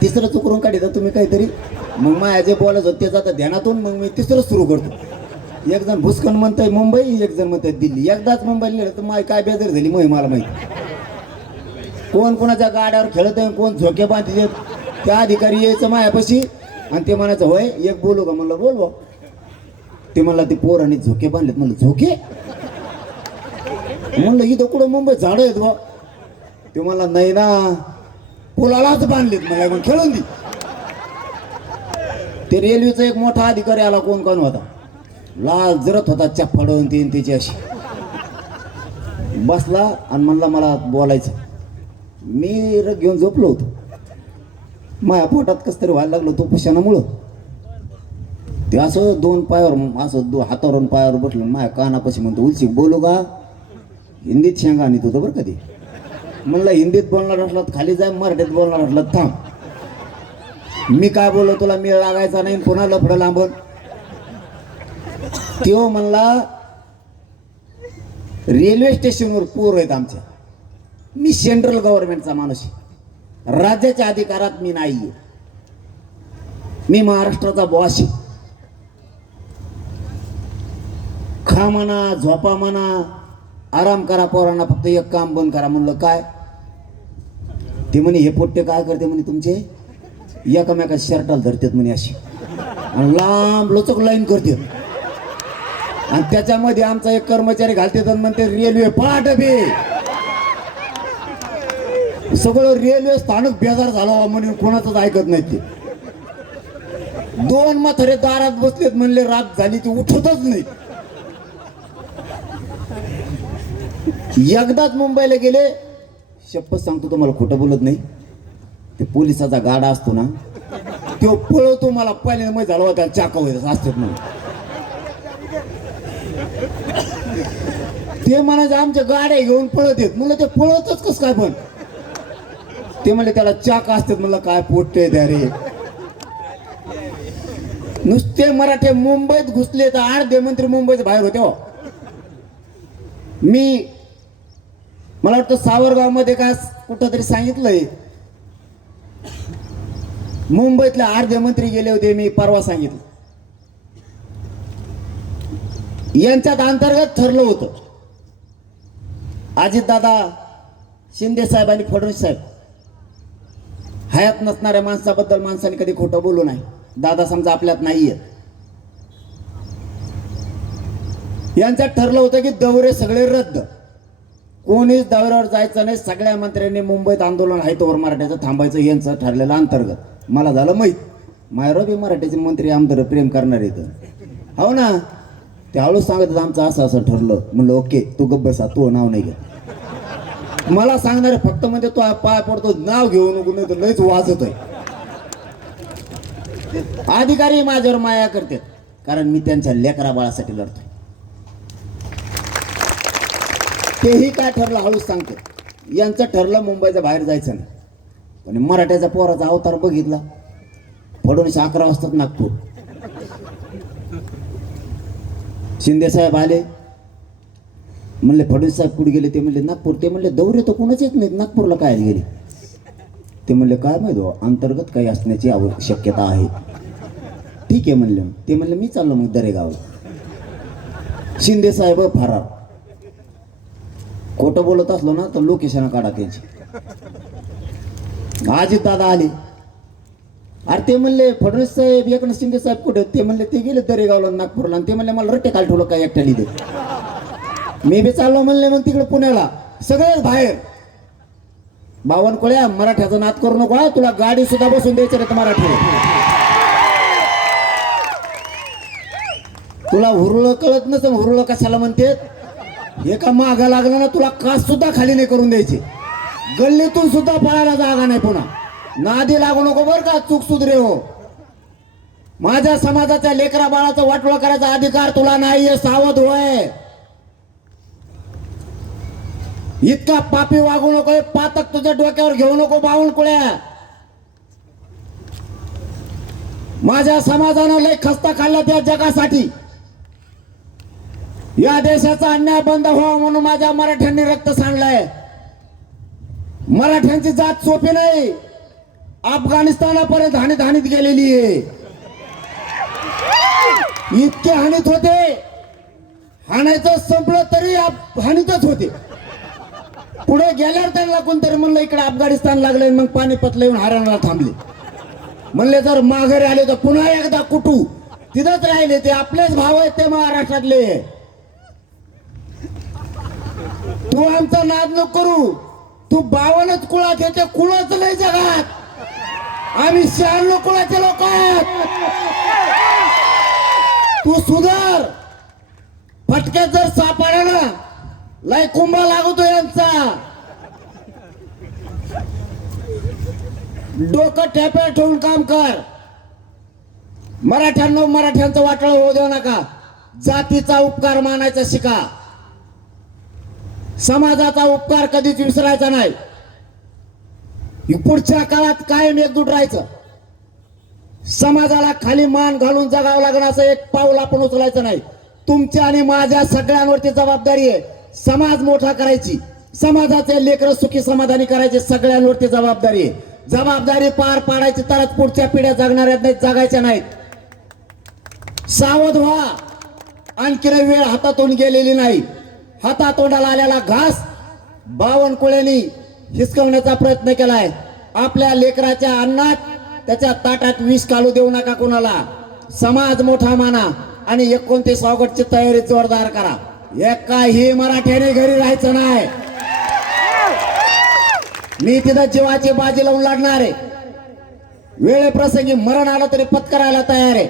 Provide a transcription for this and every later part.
तिसरं चुकरून काढिता तुम्ही काहीतरी. मग माझ्या जे बोलत होते त्याचं आता ध्यानातून मग मी तिसरं सुरू करतो. एक जण भुसकन म्हणतंय मुंबई, एक जण म्हणतंय दिल्ली. एकदाच मुंबईला गेलं तर माय काय बेजार झाली मग मला माहिती. कोण कोणाच्या गाड्यावर खेळत आहे, कोण झोके बांधते. त्या अधिकारी यायचं मायापाशी आणि ते म्हणायचं होय एक बोलू का. म्हणलं बोल बा. ते म्हणला ते पोरांनी झोके बांधलेत. म्हणलं झोके. म्हणलं इथं कुठं मुंबईत झाडं आहेत बा. ते म्हणला नाही ना पुलालाच बांधलेत. मला मग खेळून दे. ते रेल्वेचा एक मोठा अधिकारी आला. कोण कोण होता, लाल जरत होता, चप्पाडून तीन त्याची अशी बसला आणि म्हणला मला बोलायचं. मी रग घेऊन झोपलो होतो. माझ्या पोटात कस तरी व्हायला लागलो तो पुशानामुळं. ते असं दोन पायावर असं हातावरून पायावर बसलो. माझ्या कानापाशी म्हणतो उलशी बोलू का. हिंदीत शेंगा आणत होतं बरं कधी. म्हणलं हिंदीत बोलणार असला खाली जाय, मराठीत बोलणार असला थांब. मी काय बोललो तुला मेळ लागायचा नाही, पुन्हा लफडं लांबून. त्यो म्हणला रेल्वे स्टेशनवर पोर आहेत आमच्या. मी सेंट्रल गव्हर्नमेंटचा माणूस आहे, राज्याच्या अधिकारात मी नाहीये. मी महाराष्ट्राचा बॉस आहे. खा म्हणा, झोपा म्हणा, आराम करा, पोरांना फक्त एक काम बंद करा. म्हणलं काय. ते म्हणे हे पोट्टे काय करते म्हणे तुमचे, एकामेका शर्टाला धरतात म्हणे अशी आणि लांब लोचक लाईन करते. आणि त्याच्यामध्ये आमचा एक कर्मचारी घालते तर म्हणते रेल्वे पाठ बे. सगळं रेल्वे स्थानक बेजार झालं म्हणून कोणाचंच ऐकत नाही. ते दोन म्हातारे दारात बसलेत. म्हणले रात झाली ती उठतच नाही. एकदाच मुंबईला गेले, शपथ सांगतो तुम्हाला खोटं बोलत नाही. ते पोलिसाचा गाडा असतो ना तो पळवतो. मला पहिल्यांदा माहिती झालं होता चाका होत असतात म्हणून. ते म्हणायचे आमच्या गाड्या घेऊन पळत येत. म्हणलं ते पळवतच कस काय पण. ते म्हणले त्याला चाक असतात. म्हणलं काय पोटते त्या रे. नुसते मराठे मुंबईत घुसले तर अर्धे मंत्री मुंबईच्या बाहेर होते हो. मला वाटतं सावरगाव मध्ये काय कुठं तरी सांगितलंय, मुंबईतले अर्धे मंत्री गेले होते. मी परवा सांगितलं. यांच्यात अंतर्गत ठरलं होतं. अजितदादा, शिंदे साहेब आणि फडणवीस साहेब हयात नसणाऱ्या माणसाबद्दल माणसाने कधी खोटं बोलू नाही. दादा समजा आपल्यात नाहीये. यांच्यात ठरलं होतं की दौरे सगळे रद्द, कोणीच दौऱ्यावर जायचं नाही. सगळ्या मंत्र्यांनी मुंबईत आंदोलन आहे तोवर मराठ्याचं थांबायचं. यांचं ठरलेलं अंतर्गत. मला झालं माहीत मायरोबी मराठ्याचे मंत्री आमदार प्रेम करणार येतं हो ना. ते हळूच सांगत आमचं असं असं ठरलं. म्हणलं ओके तू गप्प बसा, तू नाव नाही घ्या. मला सांगणारे फक्त म्हणजे तो पाय पडतो, नाव घेऊ नको नाही तर लयच वाजत आहे. अधिकारी माझ्यावर माया करतात कारण मी त्यांच्या लेकरा बाळासाठी लढतोय. तेही काय ठरलं हळूच सांगतो. यांचं ठरलं मुंबईच्या बाहेर जायचं नाही. पण मराठ्याचा पोराचा अवतार बघितला. फडणवीस 11 वाजता नागपूर. शिंदे साहेब आले. म्हणले फडणवीस साहेब कुठे गेले. ते म्हणले नागपूर. ते म्हणले दौरे तर कोणाच येत नाहीत, नागपूरला काय गेले. ते म्हणले काय माहिती अंतर्गत काही असण्याची शक्यता आहे. ठीक आहे म्हणले. ते म्हणले मी चाललो मग दरेगावला. शिंदे साहेब फरार. खोटं बोलत असलो ना तर लोकेशन काढा त्यांची. अजित दादा आले. अरे ते म्हणले फडणवीस साहेब एकनाथ शिंदे साहेब कुठे. ते म्हणले ते गेले दरेगावला नागपूरला. आणि ते म्हणले मला रट्टे काल ठेवलं काय एकट्याने दे. मी बी चाललो म्हणले मग तिकडे पुण्याला. सगळेच बाहेर. बावनकुळ्या मराठ्याचा नाद करू नको. तुला गाडी सुद्धा बसून द्यायचं रे मराठी. तुला हुरळ कळत नसेल हुरळ कशाला म्हणते. हे का मागा लागला ना तुला कास सुद्धा खाली नाही करून द्यायची. गल्लीतून सुद्धा पळायला जागा नाही. पुन्हा नादी लागू नको बर का. चूक सुधरे हो. माझ्या समाजाच्या लेकरा बाळाचं वाटोळं करायचा अधिकार तुला नाहीये. सावध होय. इतका पापी वागू नको. पातक तुझ्या डोक्यावर घेऊ नको बावनकुळ्या. माझ्या समाजानं लय खस्ता खाल्ला त्या जगासाठी. या देशाचा अन्याय बंद व्हावा म्हणून माझ्या मराठ्यांनी रक्त सांडलंय. मराठ्यांची जात सोपी नाही. अफगाणिस्तानापर्यंत हानीत हानीत गेलेली आहे. इतके हानीत होते, हाणायचं संपलं तरी हानीतच होते. पुढे गेल्यावर त्यांना कोणतरी म्हणलं इकडे अफगाणिस्तान लागले, मग पानिपतला येऊन हरियाणाला थांबले. म्हणले जर माघारी आले तर पुन्हा एकदा कुटू. तिथंच राहिले. ते आपलेच भाव आहेत ते महाराष्ट्रातले. तू आमचा नाद नको करू. तू 52 कुळात येते, कुळच नाही जगात. आम्ही 96 कुळाचे लोक आहेत. तू सुधार. फटक्यात जर सापडा ना, लय कुंभा लागतो यांचा. डोकं ठेप्या ठेवून काम कर. मराठ्यांचं वाटळ होऊ देऊ नका. जातीचा उपकार मानायचा शिका. समाजाचा उपकार कधीच विसरायचा नाही. पुढच्या काळात कायम एकजूट राहायचं. समाजाला खाली मान घालून जगावं लागणार असं एक पाऊल आपण उचलायचं नाही. तुमच्या आणि माझ्या सगळ्यांवरती जबाबदारी आहे. समाज मोठा करायची, समाजाचे लेकरं सुखी समाधानी करायचे, सगळ्यांवरती जबाबदारी आहे. जबाबदारी पार पाडायची, तरच पुढच्या पिढ्या जगणाऱ्या नाहीत, जगायच्या नाहीत. सावध व्हा. आणखी वेळ हातातून गेलेली नाही. हातातोंडाला आलेला घास 52 कुळ्यांनी हिसकवण्याचा प्रयत्न केलाय. आपल्या लेकराच्या अन्नात, त्याच्या ताटात विष काढू देऊ नका कोणाला. समाज मोठा माना आणि 29 ऑगस्टची तयारी जोरदार करा. एकाही मराठ्याने घरी राहायचं नाही. मी तिथं जीवाची बाजी लावून लढणार आहे. वेळेप्रसंगी मरण आलं तरी पत्करायला तयार आहे.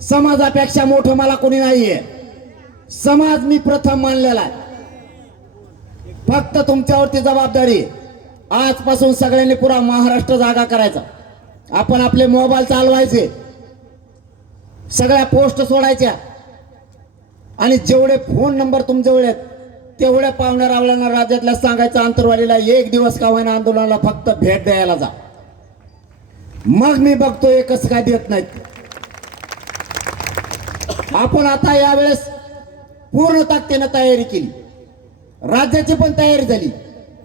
समाजापेक्षा मोठं मला कोणी नाहीये. समाज मी प्रथम मानलेला आहे. फक्त तुमच्यावरती जबाबदारी. आजपासून सगळ्यांनी पुरा महाराष्ट्र जागा करायचा. आपण आपले मोबाईल चालवायचे, सगळ्या पोस्ट सोडायच्या आणि जेवढे फोन नंबर तुमच्याजवळ आहेत तेवढ्या पाहुण्या रावळ्यांना राज्यातल्या सांगायचं, आंतरवालीला एक दिवस का होईना आंदोलनाला फक्त भेट द्यायला जा. मग मी बघतोय कसं काय देत नाहीत. आपण आता यावेळेस पूर्ण ताकदीने तयारी केली. राज्याची पण तयारी झाली.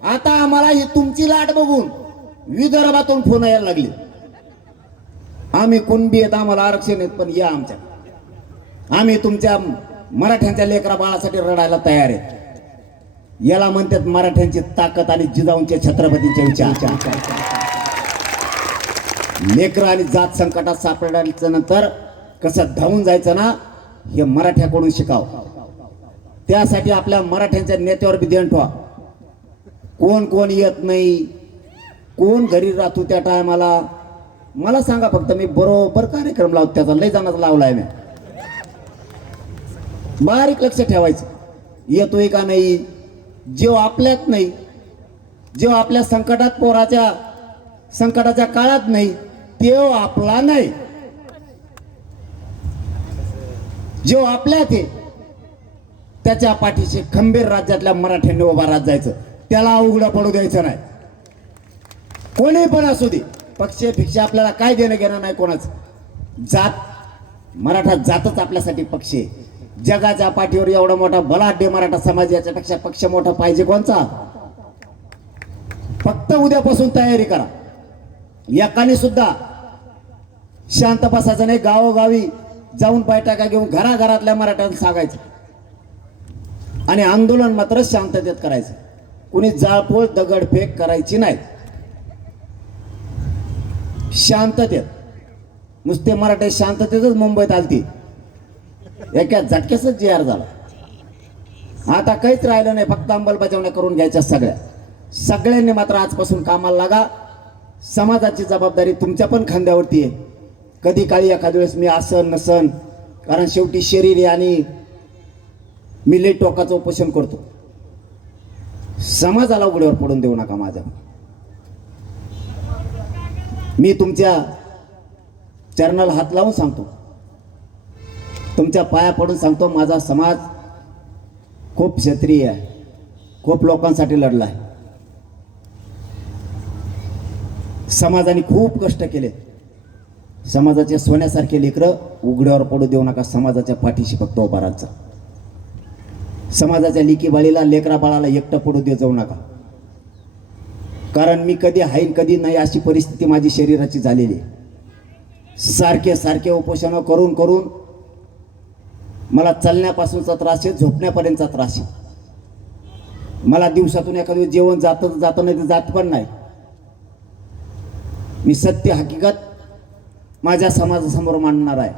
आता आम्हाला ही तुमची लाट बघून विदर्भातून फोन यायला लागले. आम्ही कुणबी आहेत, आम्हाला आरक्षण आहेत, पण या आमच्या. आम्ही तुमच्या मराठ्यांच्या लेकरा बाळासाठी रडायला तयार आहेत. याला म्हणतात मराठ्यांची ताकद आणि जिजाऊंच्या छत्रपतींच्या विचार. लेकर आणि जात संकटात सापडल्याच्या नंतर कसं धावून जायचं ना, हे मराठ्याकडून शिकाव. त्यासाठी आपल्या मराठ्यांच्या नेत्यावर बी ध्यान ठेवा. कोण कोण येत नाही, कोण घरी राहतो त्या टायमाला मला सांगा फक्त. मी बरोबर कार्यक्रम लावतो त्याचा, लय जणांचा लावलाय मी. बारीक लक्ष ठेवायचं, येतोय का नाही. जेव आपल्यात नाही, जेव आपल्या संकटात पोराच्या संकटाच्या काळात नाही, तेव आपला नाही. जेव आपल्यात आहे त्याच्या पाठीशी खंबीर राज्यातल्या मराठ्यांनी उभा राहत जायचं. त्याला उघडं पडू द्यायचं नाही. कोणी पण असू दे, पक्ष भिक्ष आपल्याला काय देणं घेणं नाही कोणाचं. जात, मराठा जातच आपल्यासाठी पक्ष आहे. जगाच्या पाठीवर एवढा मोठा बलाढ्य मराठा समाज, याच्यापेक्षा पक्ष मोठा पाहिजे कोणचा. फक्त उद्यापासून तयारी करा. एकाने सुद्धा शांत बसायचं नाही. गावोगावी जाऊन बैठका घेऊन घराघरातल्या मराठ्यांना सांगायचं आणि आंदोलन मात्र शांततेत करायचं. कुणी जाळपोळ दगडफेक करायची नाही. शांततेत. नुसते मराठे शांततेतच मुंबईत आलती. एका झटक्याच JR झाला. आता काहीच राहिलं नाही, फक्त अंमलबजावण्या करून घ्यायच्या सगळ्या. सगळ्यांनी मात्र आजपासून कामाला लागा. समाजाची जबाबदारी तुमच्या पण खांद्यावरती आहे. कधी काळी एखाद्या वेळेस मी आसन नसन, कारण शेवटी शरीर आहे आणि मी लई टोकाचं उपोषण करतो. समाजाला उघड्यावर पडून देऊ नका माझ्या. मी तुमच्या चरणाला हात लावून सांगतो, तुमच्या पाया पडून सांगतो, माझा समाज खूप क्षत्रिय आहे, खूप लोकांसाठी लढला आहे. समाजाने खूप कष्ट केले. समाजाचे सोन्यासारखे लेकरं उघड्यावर पडू देऊ नका. समाजाच्या पाठीशी फक्त उभा राहायचं. समाजाच्या लिकी बाळीला, लेकरा बाळाला एकटं पडू दे जाऊ नका. कारण मी कधी हाईन कधी नाही अशी परिस्थिती माझी शरीराची झालेली आहे. सारखे सारखे उपोषण करून करून मला चालण्यापासूनचा त्रास आहे, झोपण्यापर्यंतचा त्रास आहे. मला दिवसातून एखादं जेवण जातं नाही तर जात पण नाही. मी सत्य हकीकत माझ्या समाजासमोर मांडणार आहे.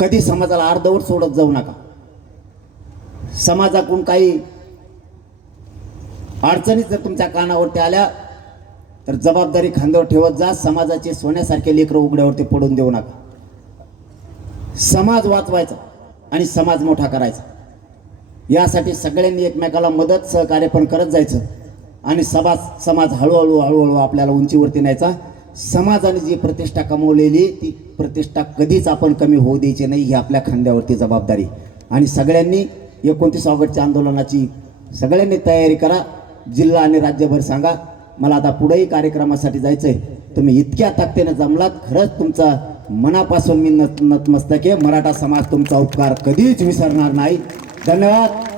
कधी समाजाला अर्धवट सोडत जाऊ नका. समाजाकडून काही अडचणी जर तुमच्या कानावरती आल्या तर जबाबदारी खांद्यावर ठेवत जा. समाजाचे सोन्यासारखे लेकरं उघड्यावरती पडून देऊ नका. समाज वाचवायचा आणि समाज मोठा करायचा, यासाठी सगळ्यांनी एकमेकाला मदत सहकार्य पण करत जायचं आणि समाज हळूहळू आपल्याला उंचीवरती न्यायचा. समाजाने जी प्रतिष्ठा कमवलेली ती प्रतिष्ठा कधीच आपण कमी होऊ द्यायची नाही, ही आपल्या खांद्यावरती जबाबदारी. आणि सगळ्यांनी 29 ऑगस्टच्या आंदोलनाची सगळ्यांनी तयारी करा. जिल्हा आणि राज्यभर सांगा मला आता पुढेही कार्यक्रमासाठी जायचं आहे. तुम्ही इतक्या ताकदीने जमलात, खरंच तुमचा मनापासून मी नतमस्तक आहे. मराठा समाज तुमचा उपकार कधीच विसरणार नाही. धन्यवाद.